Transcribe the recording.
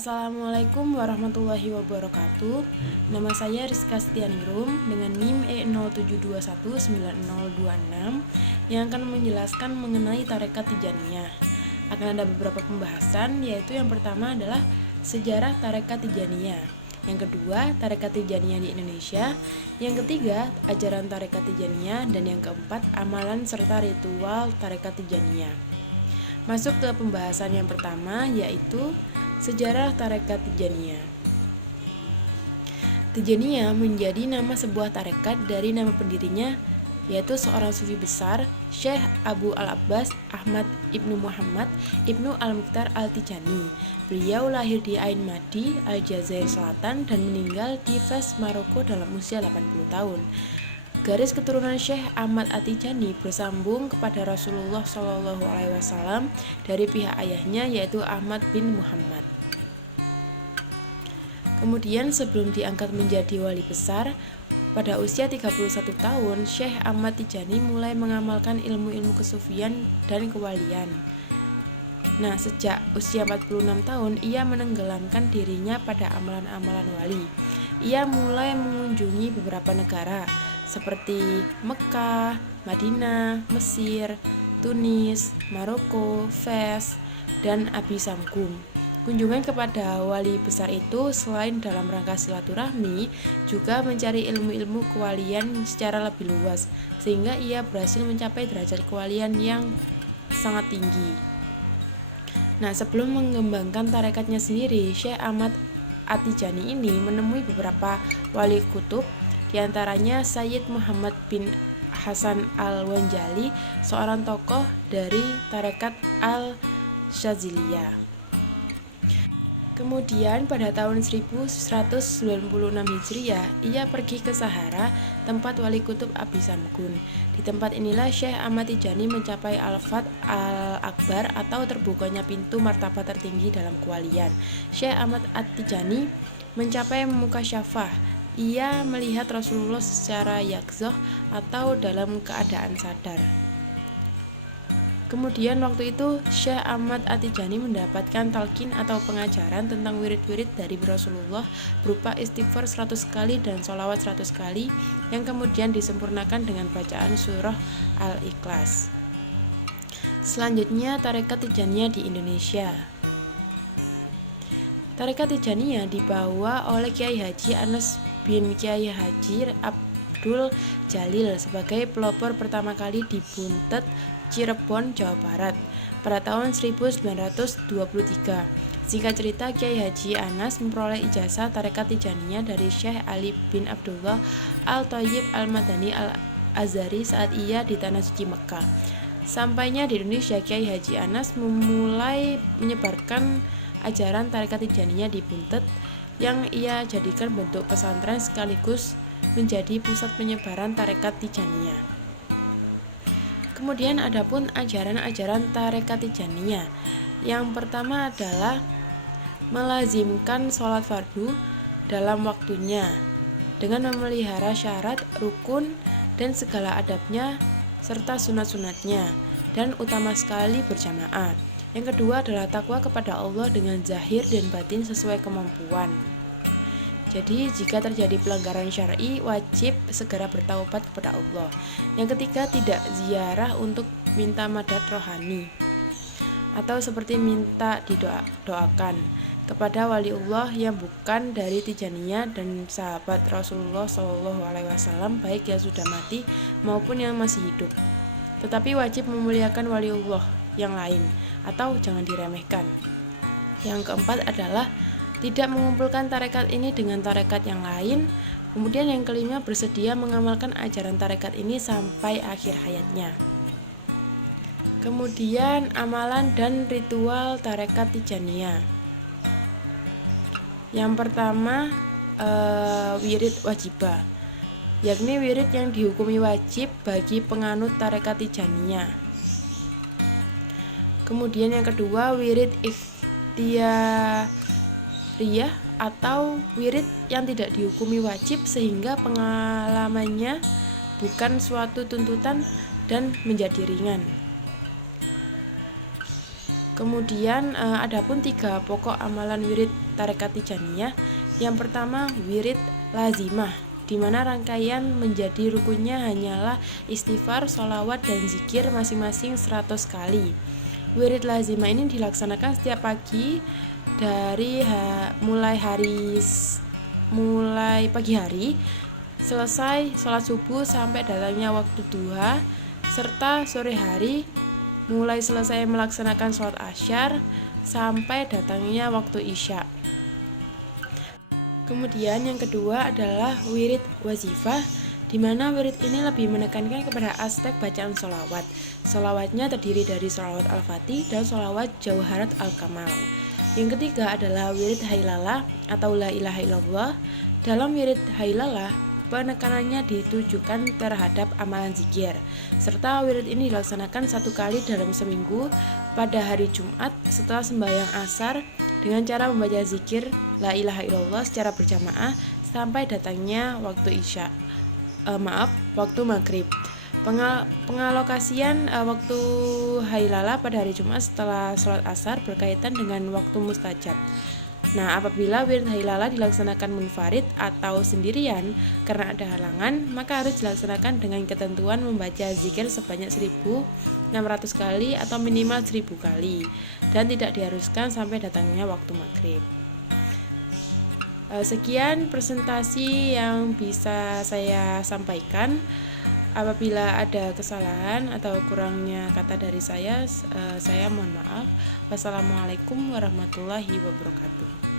Assalamualaikum warahmatullahi wabarakatuh. Nama saya Rizka Setianirum dengan NIM E07219026 yang akan menjelaskan mengenai tarekat Tijaniyah. Akan ada beberapa pembahasan, yaitu yang pertama adalah sejarah tarekat Tijaniyah, yang kedua tarekat Tijaniyah di Indonesia, yang ketiga ajaran tarekat Tijaniyah, dan yang keempat amalan serta ritual tarekat Tijaniyah. Masuk ke pembahasan yang pertama, yaitu sejarah tarekat Tijaniyah. Tijaniyah menjadi nama sebuah tarekat dari nama pendirinya, yaitu seorang sufi besar, Syekh Abu Al-Abbas Ahmad Ibnu Muhammad Ibnu Al-Mukhtar Al-Tijani. Beliau lahir di Ain Madi, Aljazair Selatan, dan meninggal di Fes, Maroko dalam usia 80 tahun. Garis keturunan Syekh Ahmad At-Tijani bersambung kepada Rasulullah SAW dari pihak ayahnya, yaitu Ahmad bin Muhammad. Kemudian sebelum diangkat menjadi wali besar, pada usia 31 tahun, Syekh Ahmad Tijani mulai mengamalkan ilmu-ilmu kesufian dan kewalian. Nah, sejak usia 46 tahun, ia menenggelamkan dirinya pada amalan-amalan wali. Ia mulai mengunjungi beberapa negara, seperti Mekah, Madinah, Mesir, Tunis, Maroko, Fes, dan Abi Samkum. Kunjungan kepada wali besar itu selain dalam rangka silaturahmi, juga mencari ilmu-ilmu kewalian secara lebih luas, sehingga ia berhasil mencapai derajat kewalian yang sangat tinggi. Nah, sebelum mengembangkan tarekatnya sendiri, Syekh Ahmad At-Tijani ini menemui beberapa wali kutub, di antaranya Sayyid Muhammad bin Hasan Al-Wanjali, seorang tokoh dari tarekat Al-Syadziliyah. Kemudian pada tahun 1196 Hijriah, ia pergi ke Sahara, tempat wali kutub Abi Samgun. Di tempat inilah Syekh Ahmad Tijani mencapai Al-Fath Al-Akbar, atau terbukanya pintu martabat tertinggi dalam kewalian. Syekh Ahmad At-Tijani mencapai mukasyafah. Ia melihat Rasulullah secara yakzoh atau dalam keadaan sadar. Kemudian waktu itu Syekh Ahmad At-Tijani mendapatkan talqin atau pengajaran tentang wirid-wirid dari Rasulullah berupa istighfar 100 kali dan sholawat 100 kali, yang kemudian disempurnakan dengan bacaan surah Al-Ikhlas. Selanjutnya tarekat Tijaniyah di Indonesia. Tarekat Tijaniyah dibawa oleh Kiai Haji Anas bin Kiai Haji Abdul Jalil sebagai pelopor pertama kali di Buntet, Cirebon, Jawa Barat pada tahun 1923. Singkat cerita, Kiai Haji Anas memperoleh ijazah tarekat Tijaniyah dari Syekh Ali bin Abdullah Al-Thayyib Al-Madani Al-Azhari saat ia di Tanah Suci Mekah. Sampainya di Indonesia, Kiai Haji Anas memulai menyebarkan ajaran tarekat Tijaniyah di Buntet, yang ia jadikan bentuk pesantren sekaligus menjadi pusat penyebaran tarekat Tijaniyah. Kemudian adapun ajaran-ajaran tarekat Tijaniyah. Yang pertama adalah melazimkan sholat fardu dalam waktunya dengan memelihara syarat, rukun, dan segala adabnya serta sunat-sunatnya, dan utama sekali berjamaah. Yang kedua adalah takwa kepada Allah dengan zahir dan batin sesuai kemampuan. Jadi jika terjadi pelanggaran syar'i, wajib segera bertaubat kepada Allah. Yang ketiga, tidak ziarah untuk minta madad rohani, atau seperti minta didoakan kepada waliullah yang bukan dari Tijaniyah dan sahabat Rasulullah SAW, baik yang sudah mati maupun yang masih hidup. Tetapi wajib memuliakan waliullah yang lain, atau jangan diremehkan. Yang keempat adalah tidak mengumpulkan tarekat ini dengan tarekat yang lain. Kemudian yang kelima, bersedia mengamalkan ajaran tarekat ini sampai akhir hayatnya. Kemudian amalan dan ritual tarekat Tijaniyah. Yang pertama, wirid wajibah, yakni wirid yang dihukumi wajib bagi penganut tarekat Tijaniyah. Kemudian yang kedua, wirid ikhtiyariyah, atau wirid yang tidak dihukumi wajib sehingga pengalamannya bukan suatu tuntutan dan menjadi ringan. Kemudian adapun 3 pokok amalan wirid tarekat Tijaniyah. Yang pertama wirid lazimah, di mana rangkaian menjadi rukunnya hanyalah istighfar, sholawat, dan zikir masing-masing 100 kali. Wirid lazimah ini dilaksanakan setiap pagi dari mulai pagi hari selesai sholat subuh sampai datangnya waktu duha, serta sore hari mulai selesai melaksanakan sholat asyar sampai datangnya waktu isya. Kemudian yang kedua adalah wirid wazifah, di mana wirid ini lebih menekankan kepada aspek bacaan sholawat. Sholawatnya terdiri dari sholawat al-fatih dan sholawat jauharat al-kamal. Yang ketiga adalah wirid hailalah atau la ilaha illallah. Dalam wirid hailalah, penekanannya ditujukan terhadap amalan zikir, serta wirid ini dilaksanakan 1 kali dalam seminggu pada hari Jumat setelah sembahyang asar dengan cara membaca zikir la ilaha illallah secara berjamaah sampai datangnya waktu waktu maghrib. Pengalokasian waktu hailalah pada hari Jumat setelah sholat asar berkaitan dengan waktu mustajab. Nah, apabila wirid hailalah dilaksanakan munfarid atau sendirian karena ada halangan, maka harus dilaksanakan dengan ketentuan membaca zikir sebanyak 1600 kali atau minimal 1000 kali, dan tidak diharuskan sampai datangnya waktu maghrib. Sekian presentasi yang bisa saya sampaikan. Apabila ada kesalahan atau kurangnya kata dari saya mohon maaf. Wassalamualaikum warahmatullahi wabarakatuh.